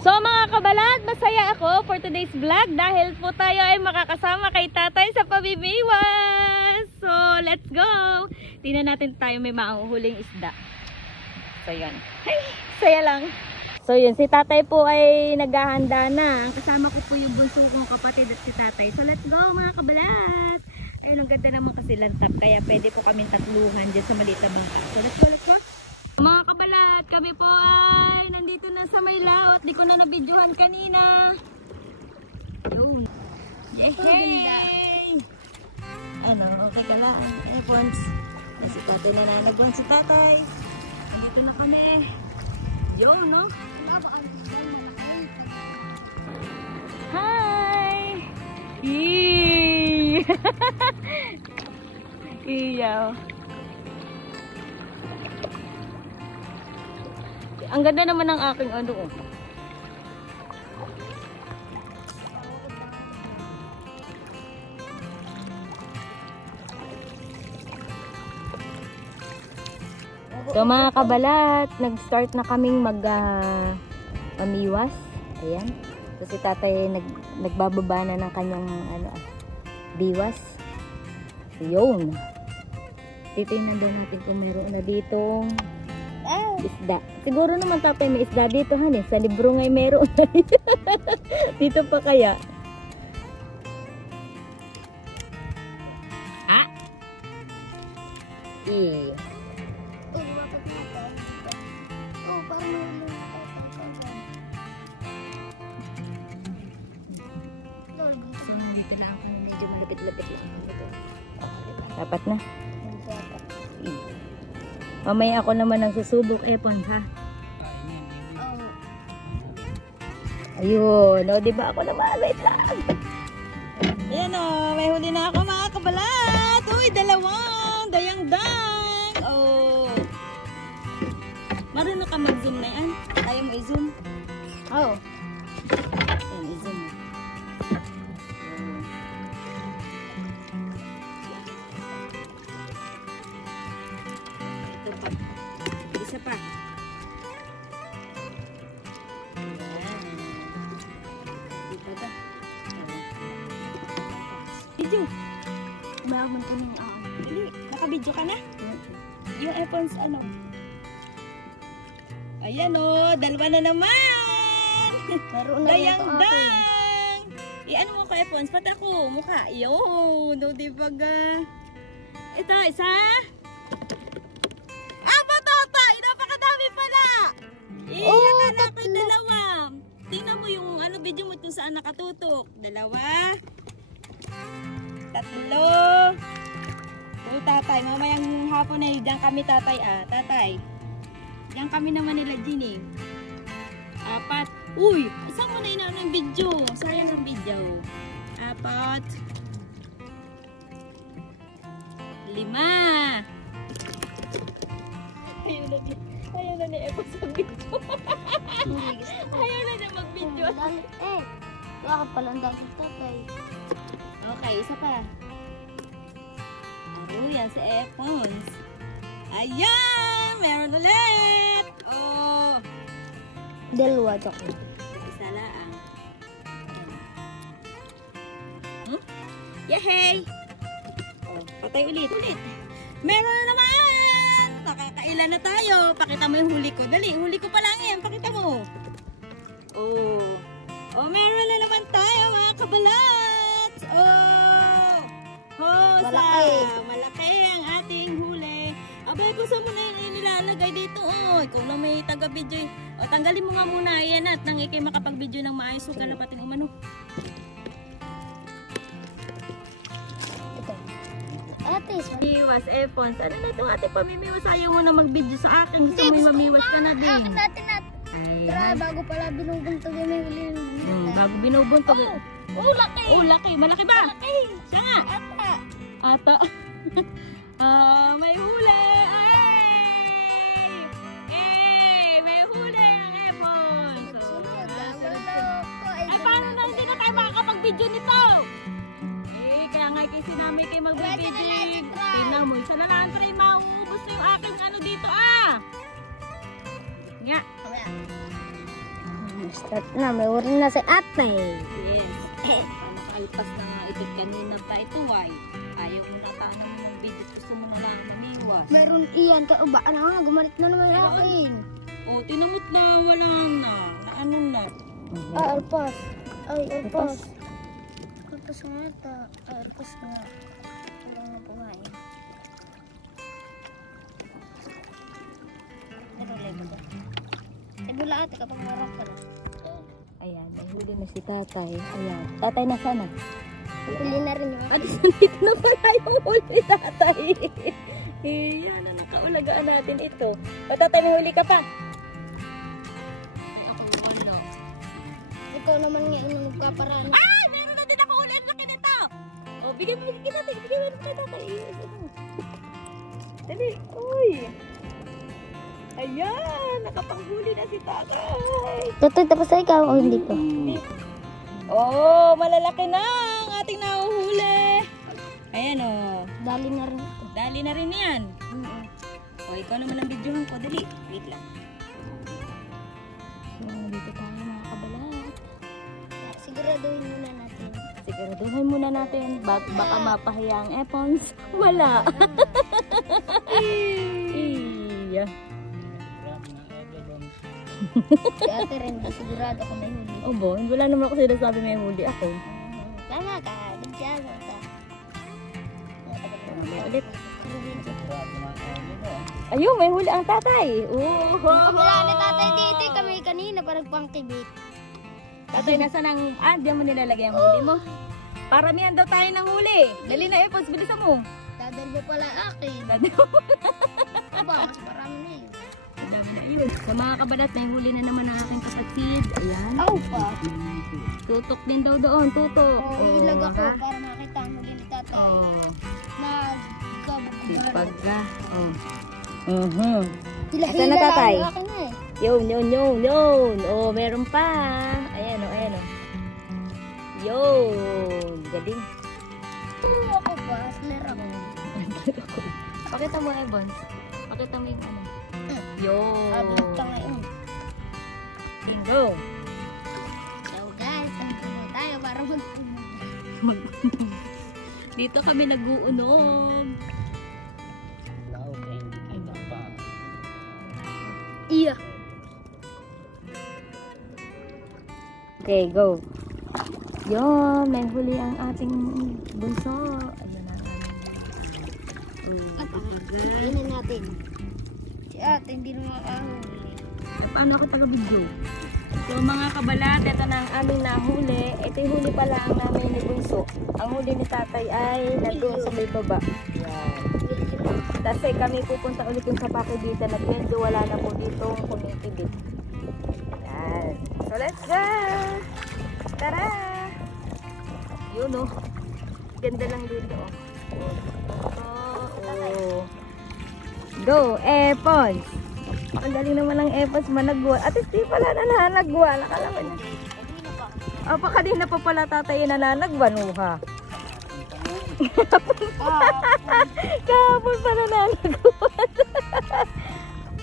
So mga kabalat, masaya ako for today's vlog dahil po tayo ay makakasama kay tatay sa pamimiwas. So let's go! Tingnan natin tayo may mauhuling isda. So yun. Ay, saya lang. So yun, si tatay po ay naghahanda na. Kasama ko po yung bunso kong kapatid at si tatay. So let's go mga kabalat! Ayun, ang ganda naman kasi lantap. Kaya pwede po kami tatluhan dyan sa maliit na bangka. So let's go, let's go! Mga kabalat, kami po ay nandito na sa may laot. Di ko na nabidyohan kanina. Yun. Yehey! Ano, okay ka lang. Earphones. Si tatay na nanagwan si tatay. Nandito na kami. Yun, no? Hi! Yee! Iyaw. Ang ganda naman ng aking ano. So mga kabalat, nag-start na kaming mag-amiwas. Ayan. So si tatay nagbababa na ng kanyang biwas. So yun. Titingnan daw natin kung mayroon na ditong isda. Siguro naman tatay may isda dito hanin. Sa libro ngay meron. Dito pa kaya? Ah? Eh. So dito lang ako medyo malapit-lapit lang. Dapat na. Mamaya ako naman ang susubok, Epon, ha? Ayun, o, diba ako naman? Wait lang! Ayan o, may huli na ako mga kabalat! Uy, dalawang! Dayang-dang! Oh! Marunong ka mag-zoom na yan? Ayaw mo i-zoom? Oh! Ayan, i-zoom mo. Isa pa. Dito ba? Video. Bayaman ko ng dali. Naka-video ka na? Yung earphones ano? Ayan o. Dalawa na naman. Dayang-dang. I-ano mo ko earphones? Pati ako. Mukha. Yun. No, diba ga? Ito, isa. Iyan na ako yung dalawa. Tingnan mo yung video mo kung saan nakatutok. Dalawa. Tatlo. O tatay, mamayang hapon ay diyan kami tatay tatay. Diyan kami naman nila Ginny. Apat. Uy, saan mo na inaano yung video? Sayang ang video. Apat. 5. Ayaw na ni Epo sa video. Ayaw na niya mag-video. Wala ka palang dati tatay. Okay, isa pa. Yan si Epons. Ayan! Meron ulit! Oh! Dalawa ako. Isa lang. Yehey! Oh, patay ulit. Meron na naman! Nakakailan na tayo. Pakita mo yung huli ko. Dali, huli ko pa lang yan. Pakita mo. Oh. Oh, meron na naman tayo mga kabalat. Oh. Malaki ang ating huli. Abay, kung saan mo na yun nilalagay dito. Oh, ikaw lang may taga-video. O, tanggalin mo nga muna. Ayan at nang ikay makapag-video ng maayos. Huwag ka na pating umano. Mamiwas, Epons. Ano na ito ate pamimiwas? Ayaw mo na mag-video sa akin. Gusto mo mamiwas ka na din. Natin. Tara, bago pala binubuntog yung may huli. Bago binubuntog. Oh, laki. Oh, laki. Malaki ba? Laki. Siya nga. Ata. May huli. Ay, may huli ang Epons. Ay, paano na hindi na tayo makakapag-video nito? Kaya nga kasi namin kayo mag-video. Tingnan mo, isa na lang try, mauubos na yung aking dito Nga. May uri na si ate. Yes. Nakaalpas na nga ito kanina pa ito, why? Ayaw mo na tanong ng video. Gusto mo na lang umiwas. Meron iyan ka uba. Ano nga, gumalit na naman akin. Oh, tinamot na. Wala na. Ano na? Alpas. Ay, alpas. Alpas nga ito. Alpas nga. Wala na buhay. Narulay mo ba? Ay, bula ate kapag marap ka na. Ayan, may huli na si tatay. Ayan. Tatay na sana. Huli na rin yung Adi, nandito na pala yung huli tatay. Ayan, nakaulagaan natin ito. O tatay, may huli ka pa? Ay, ako wala. ikaw naman nga yung nagpaparaan. Ay, meron na din ako huli. Ang laki nito. O, bigyan mo kay tatay. Bigyan mo kay tatay. Dali. Uy. Ayan, nakapanghuli na si tatay. Tutoy, tapos na ikaw o hindi pa? Oh, malalaki na ang ating nahuhuli. Ayan oh. Dali na rin ito. Dali na rin yan. O, ikaw naman ang videohan ko. Dali. Wait lang. So, dito tayo mga kabalat. Siguraduhin muna natin. Siguraduhin muna natin. Baka mapahiya ang epons. Wala. Iya. Si ate rin, sigurado ko may huli. O, Bon, wala naman ako sinasabi may huli ako. Tama ka, bigyan ka. May ulit. Ayun, may huli ang tatay. Wala ni tatay dito, kami kanina parang pangkibit. Tatay, nasa nang... diyan mo nilalagay ang huli mo. Paramihan daw tayo ng huli. Dali na, Epons, bilisan mo. Dadal mo pala akin. Aba, mas marami na yun. Dami na yun. Sa mga kabalat, may huli na naman ang aking kapatid. Ayan. Aw pa. Tutok din daw doon, tutok. Ilag ako ha? para makita ang huli ni tatay. Oh. Nagkabugar. Pagka. Oh. Hila-hila Asan na tatay? lang ang akin na eh. Yun. Oh, meron pa. Ayan oh. Yun. Galing. Ako pa, sler ako. Pakita mo, Ebons. Pakita mo yung ano. Yun. Abot ka ngayon. Bingo. So guys, nagpuno tayo para magpuno. Dito kami nag-uunog. Iya. Okay, go. Yun, may huli ang ating bunso. Ayan na. Kainin natin. Si ate, hindi na makahuli. Paano ako taga-video? So mga kabalat, ito na ang aming nahuli. Ito yung huli pala ang namin ni bunso. Ang huli ni tatay ay nandun sa may baba. Yan. Kasi kami pupunta ulit yung sa Pakibitan at medyo wala na po dito kumitibit. Yan. So let's go! Tara! Yun oh. Ganda lang dito oh. Go, Epons! Ang galing naman ng Epons managwa. At di pala nananagwa. Nakalaman niya. Pa kanina pa pala tatay nananagwa. Nuha. Kahapon pa nananagwa.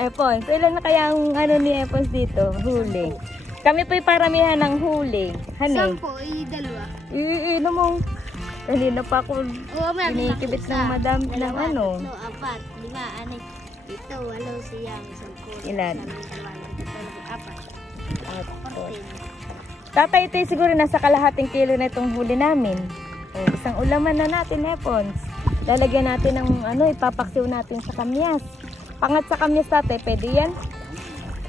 Epons, ilan na kaya ang ano ni Epons dito? Huli. Kami po'y paramihan ng huli. Hani? 10, dalawa. Iino mong. Kanina pa ako kinikibit ng madam ng ano. 4, 5, 6, 7, 8, siyang, 10. Ilan? 4. Tatay, ito siguro nasa kalahating kilo na itong huli namin. O, isang ulaman na natin, Epons. Lalagyan natin ng ano, ipapaksiw natin sa kamyas. Pangat sa kamyas, tatay, pwede yan?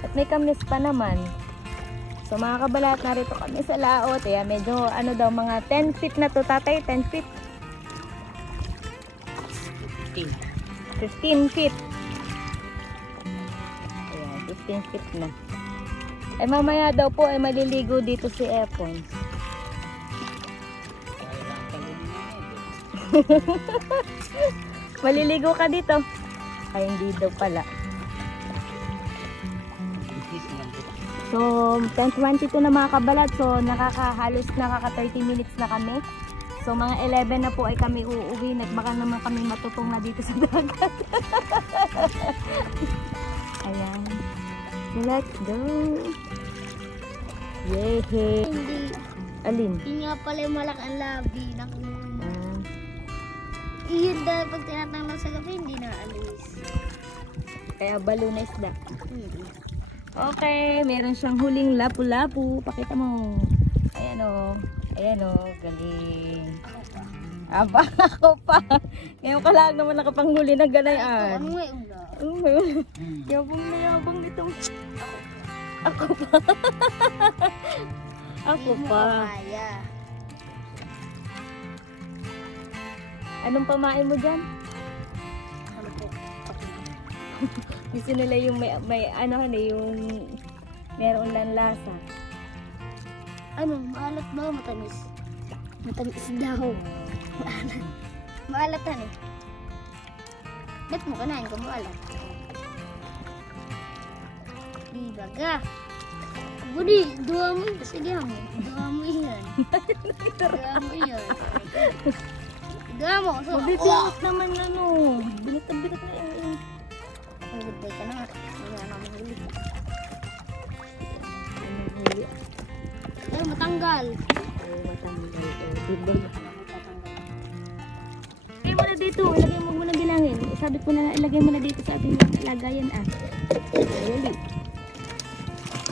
At may kamyas pa naman. So mga kabalat, narito kami sa laot. Ayan, medyo ano daw, mga 10 feet na to, tatay, 10 feet. 15 feet. Ayan, 15 feet na. Eh mamaya daw po ay maliligo dito si Epons. Maliligo ka dito? Ay hindi daw pala. So 10:22 na mga kabalat. So halos nakaka 30 minutes na kami. So mga 11 na po ay kami uuwi. Baka naman kami matutong na dito sa dagat. Ayan. So let's go. Yehe. Hindi. Alin? Yun nga pala yung malaki ang labi. Ah, Yun dahil pag tinatanggal sa gabi, hindi na alis. kaya balo na isda. Hmm. Okay, meron siyang huling lapu-lapu. Pakita mo. Ayan o. Ayan o. Galing. Aba, ako pa. Ngayon ka lang naman nakapanghuli ng Ito, ganayan. ano nga yung labi? Yabang na yabang nitong. Ako pa. Ako Hindi mo pa. kaya. Anong pamain mo dyan? Ano po? Gusto nila yung may ano yung meron lang lasa. Ano, maalat ba o matamis? Matamis daw. Maalat. Maalatan eh. Ba't mo kanain kung maalat? Di baga. Budi, dua mo yun. Sige mo. Dua mo yan. Dua mo yan. Dua mo. So, Mabibinot naman ano. Binit na yun. Goodbye ka na nga. Wala na akong huli. Anong huli? Ay, matanggal. Ay, matanggal. Diba? Ilagay mo na dito. Ilagay mo muna bilangin. Sabit mo na, ilagay mo na dito sa ating lagayan ah. Really?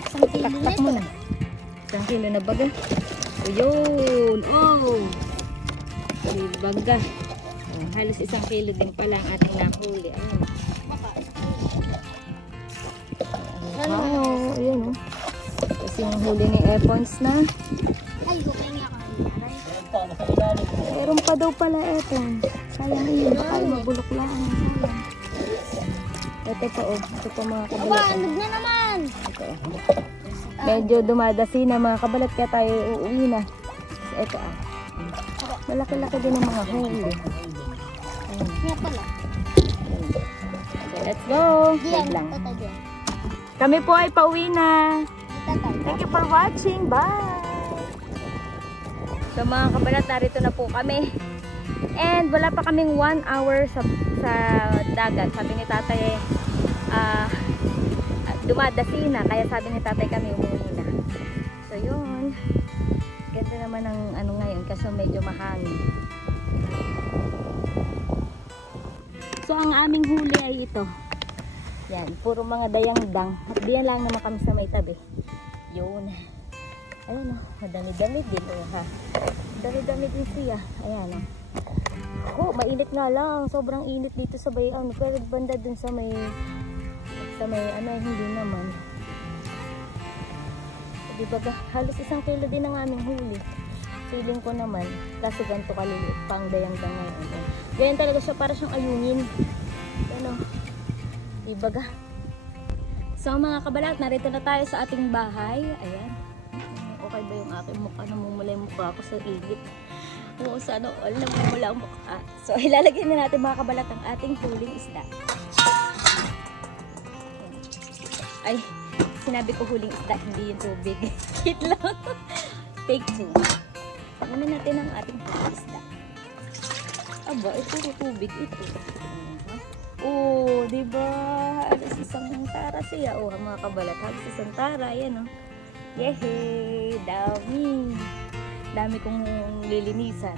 Isang kilo Taktak nito. mo na. Isang kilo na baga. Ayun. Oh. May baga. Oh, halos 1 kilo din pala ang ating nahuli. Ayun. Wow. Ayun oh. Kasi yung huli ni Epons na. Ay, okay nga ka. Meron pa daw pala Epons. Sayang yun. Baka ay mabulok lang. Sayang. Ito pa oh. Ito pa mga Aba, kabalat. anog na naman. Ito. Medyo dumadasi na mga kabalat kaya tayo uuwi na. Ito ah. Malaki-laki din ang mga huli. Ayun. Nga pala. Okay, let's go. Diyan, Wait lang. tatay diyan. Kami po ay pauwi na. Tatay. Thank you for watching. Bye! So mga kabalat, narito na po kami. And wala pa kaming 1 hour sa dagat. Sabi ni tatay, dumadasi na. Kaya sabi ni tatay kami umuwi na. So yun. Ganda naman ang ano ngayon kasi medyo mahangin. So ang aming huli ay ito. Yan, puro mga dayang-dang. At diyan lang naman kami sa may tabi. Yun. Ayan o, madami-dami din. Ha? Dami-dami din siya. Ayan o. Oh, mainit nga lang. Sobrang init dito sa bayan. Pero banda dun sa may ano, hindi naman. Diba, halos 1 kilo din ang aming huli. Feeling ko naman, kaso ganito kaliliit pang dayang-dang ngayon. Ganyan talaga siya, para siyang ayungin. Ano? Ibaga. So mga kabalat, narito na tayo sa ating bahay. Ayan. Okay ba yung aking mukha? Namumula yung mukha ko sa init. Oo, sana all namumula ang mukha. So ilalagay na natin mga kabalat ang ating huling isda. Ay, sinabi ko huling isda, hindi yung tubig. Hit lang. Take 2. Muna natin ang ating huling isda. Aba, ito tubig ito. Oh, di ba? Halos 1 tara siya. Oh, mga kabalat, halos 1 tara. Ayan, oh. Yehey! Dami! Dami kong lilinisan.